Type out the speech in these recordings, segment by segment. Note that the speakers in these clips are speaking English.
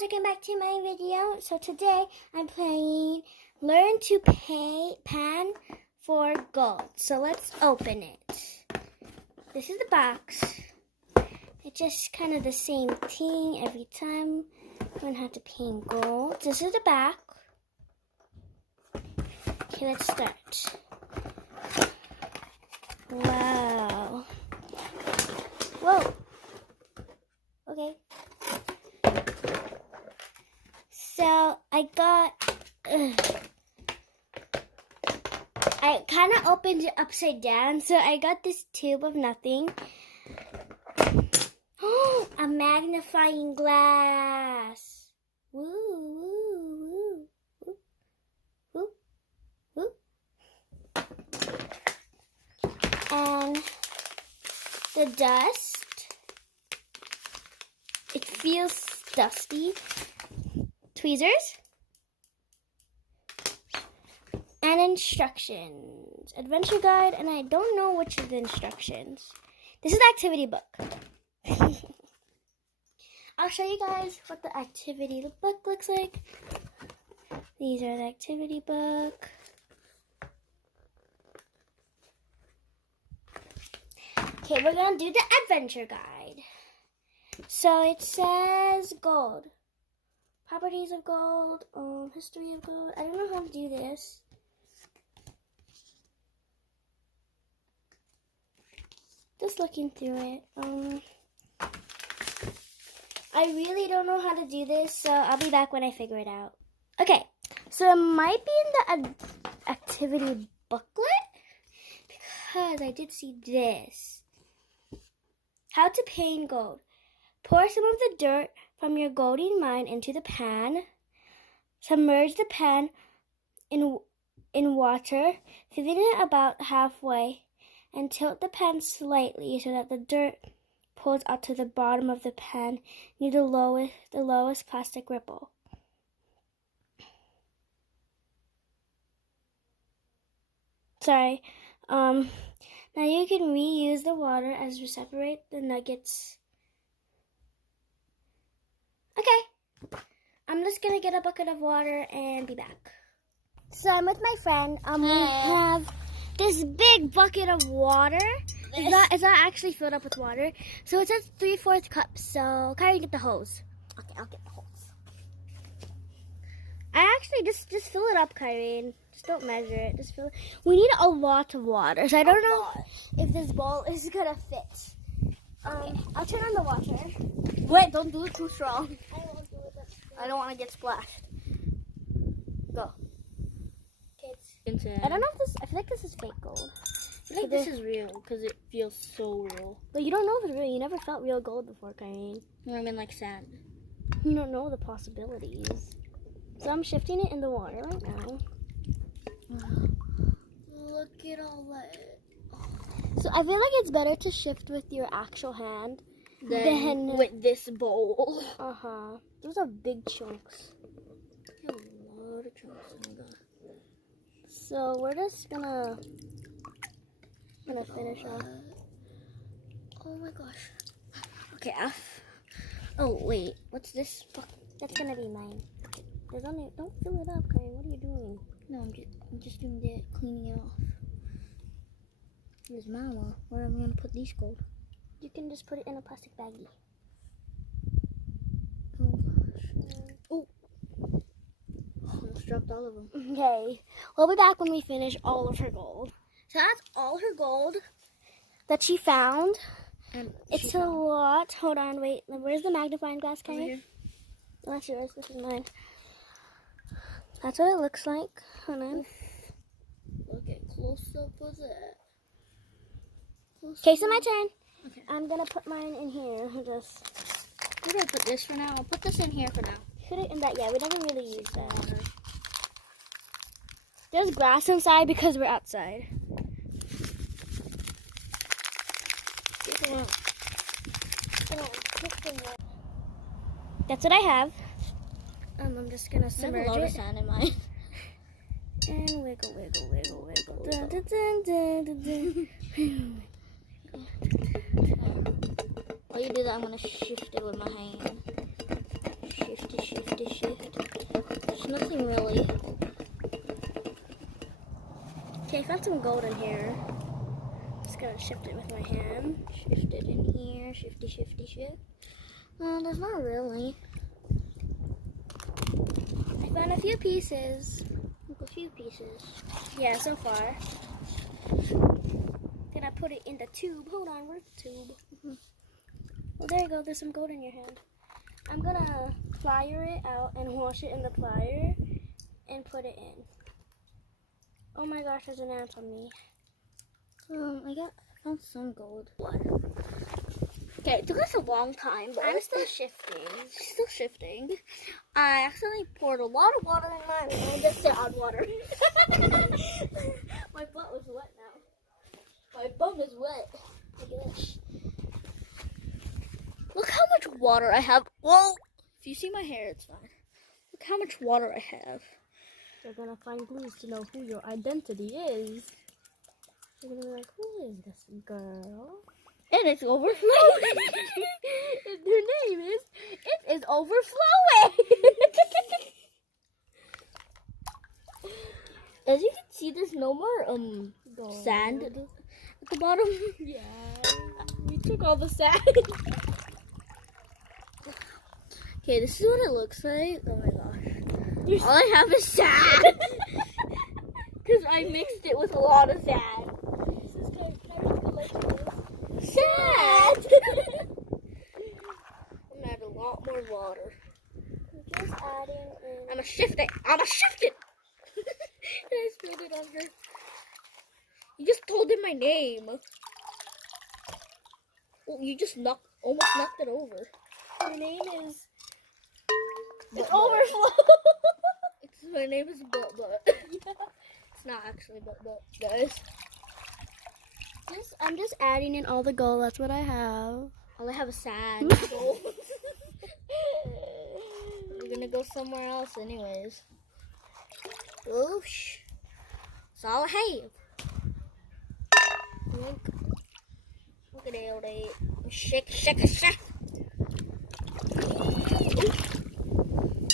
guys, welcome back to my video. So today I'm playing Learn to Pay Pan for Gold. So let's open it. This is the box. It's just kind of the same thing every time. Learn how to pay in gold. This is the back. Okay, let's start. Wow. Whoa. Okay. So I kind of opened it upside down. So I got this tube of nothing. Oh, a magnifying glass. Woo, woo, woo, woo, woo. And the dust. It feels dusty. Tweezers. And instructions. Adventure guide, and I don't know which is the instructions. This is the activity book. I'll show you guys what the activity book looks like. These are the activity book. Okay, we're gonna do the adventure guide. So it says gold. Properties of gold, history of gold. I don't know how to do this. Just looking through it. I really don't know how to do this, so I'll be back when I figure it out. Okay, so it might be in the activity booklet because I did see this. How to pay in gold. Pour some of the dirt from your golding mine into the pan. Submerge the pan in water, filling it about halfway, and tilt the pan slightly so that the dirt pulls out to the bottom of the pan near the lowest plastic ripple. Sorry. Now you can reuse the water as you separate the nuggets. Okay, I'm just gonna get a bucket of water and be back. So I'm with my friend. We have this big bucket of water. It's not actually filled up with water. So it says 3/4 cups. So Kyrie, get the hose. Okay, I'll get the hose. I actually just fill it up, Kyrie. Just don't measure it. Just fill it. We need a lot of water. So I don't know if this bowl is gonna fit. I'll turn on the water. Wait, don't do it too strong. I won't do it that strong. I don't want to get splashed. Go. I don't know if this, I feel like this is fake gold. I feel like this is real because it feels so real. But you don't know if it's real. You never felt real gold before, Kyrene. I mean, like sand. You don't know the possibilities. So I'm shifting it in the water right now. Look at all that. So I feel like it's better to shift with your actual hand than with this bowl. Those are big chunks. A lot of chunks. Oh my god. So we're just gonna finish off. Oh my gosh. Okay. Oh wait, what's this? That's gonna be mine. Don't fill it up, Kyrene. What are you doing? No, I'm just doing the cleaning it off. Here's Mama. Where am I gonna put these gold? You can just put it in a plastic baggie. Oh gosh. Oh. Almost dropped all of them. Okay. We'll be back when we finish all of her gold. So that's all her gold that she found. And it's a lot. Hold on, wait. Where's the magnifying glass, Kyrene? Oh, that's yours. This is mine. That's what it looks like. Hold on. Look at close up of that. Okay, so my turn. Okay. I'm gonna put mine in here. I'm gonna put this for now. I'll put this in here for now. Put it in that. Yeah, we never really use that. There's grass inside because we're outside. That's what I have. I'm just gonna submerge I have a lot it. of sand in mine. And wiggle, wiggle, wiggle, wiggle. Dun, dun, dun, dun, dun, dun. While you do that, I'm gonna shift it with my hand. shift. There's nothing really. Okay, I found some gold in here. Just gonna shift it with my hand. Shift it in here. Shift. There's not really. I found a few pieces. Like a few pieces. Yeah, so far. Then I put it in the tube. Hold on, where's the tube? Well, there you go. There's some gold in your hand. I'm gonna plier it out and wash it in the plier and put it in. Oh my gosh, there's an ant on me. I found some gold. Water. Okay, it took us a long time, but I'm still shifting. Still shifting. I accidentally poured a lot of water in mine and I just sit on water. My butt was wet now. My bum is wet. Look at this. Look how much water I have. Whoa! If you see my hair, it's fine. Look how much water I have. They're gonna find clues to know who your identity is. They're gonna be like, who is this girl? And it's overflowing. Their name is, it is overflowing. As you can see, there's no more sand at the bottom. Yeah, we took all the sand. Okay, this is what it looks like. Oh my gosh. All I have is sand. Because I mixed it with a lot of sand. Sand! I'm gonna add a lot more water. Just adding in. I'm gonna shift it. And I spilled it on her. You just told him my name. Oh, you just almost knocked it over. Your name is. Butt It's butt. overflow. My name is Butt Butt. Yeah. It's not actually Butt Butt, guys. I'm just adding in all the gold. That's what I have. All I have is sand. We're gonna go somewhere else anyways. Oosh. That's all I have. Look at it. Shake.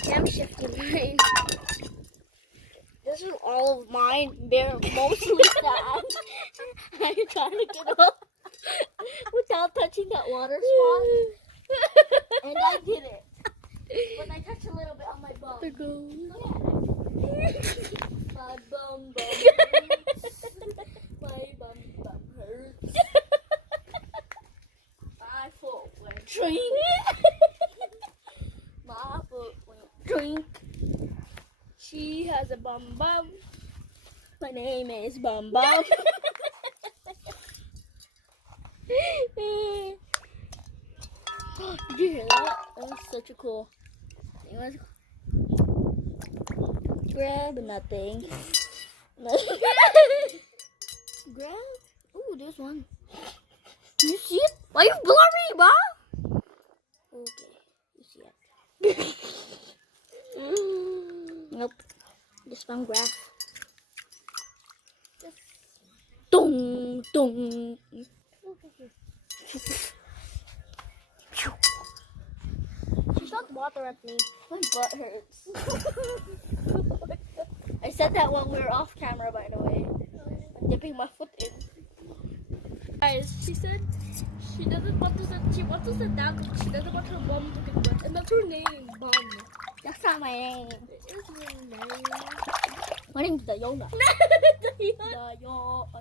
Yeah, I'm shifting mine. This is all of mine. They're mostly sand. I'm trying to get up without touching that water spot. And I did it. But I touched a little bit on my bum. The gold. My bum hurts. My bum hurts. My foot went drink. My foot went drink. She has a bum bum. My name is Bum Bum. Did you hear that? That was such a cool. Anyways, grab nothing. Grab. Ooh, there's one. You see it? Why you blurry, Mom? Okay, you see it. Nope. Just found grass. Dong, dong. She shot water at me. My butt hurts. I said that while we were off camera, by the way. I'm dipping my foot in. Guys, she said she doesn't want to sit. She wants to sit down because she doesn't want her mom to get wet, and that's her name, Bum. That's not my name. It is your name. My name's Dayona.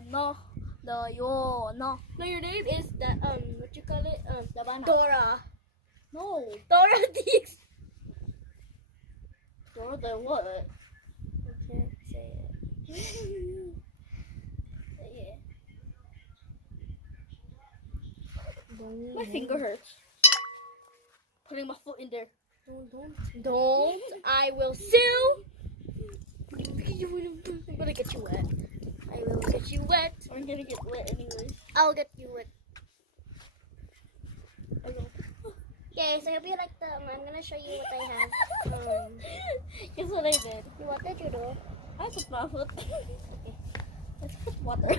No, Dayona. your name is that what you call it? Dabana. Dora. No. Dora the Dora the what? Okay, say it. Say it. My finger hurts. Putting my foot in there. Don't. I will sue. I'm gonna get you wet. I will get you wet. I'm gonna get wet anyways. I'll get you wet. I will. Okay, so I hope you like the. I'm gonna show you what I have. Guess what I did? What did you do? I put my foot. Okay. Let's put water.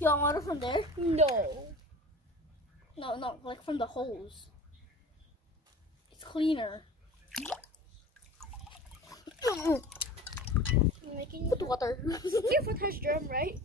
You want water from there? No. No, like from the hose. It's cleaner. Making Put water. your foot has germ, right?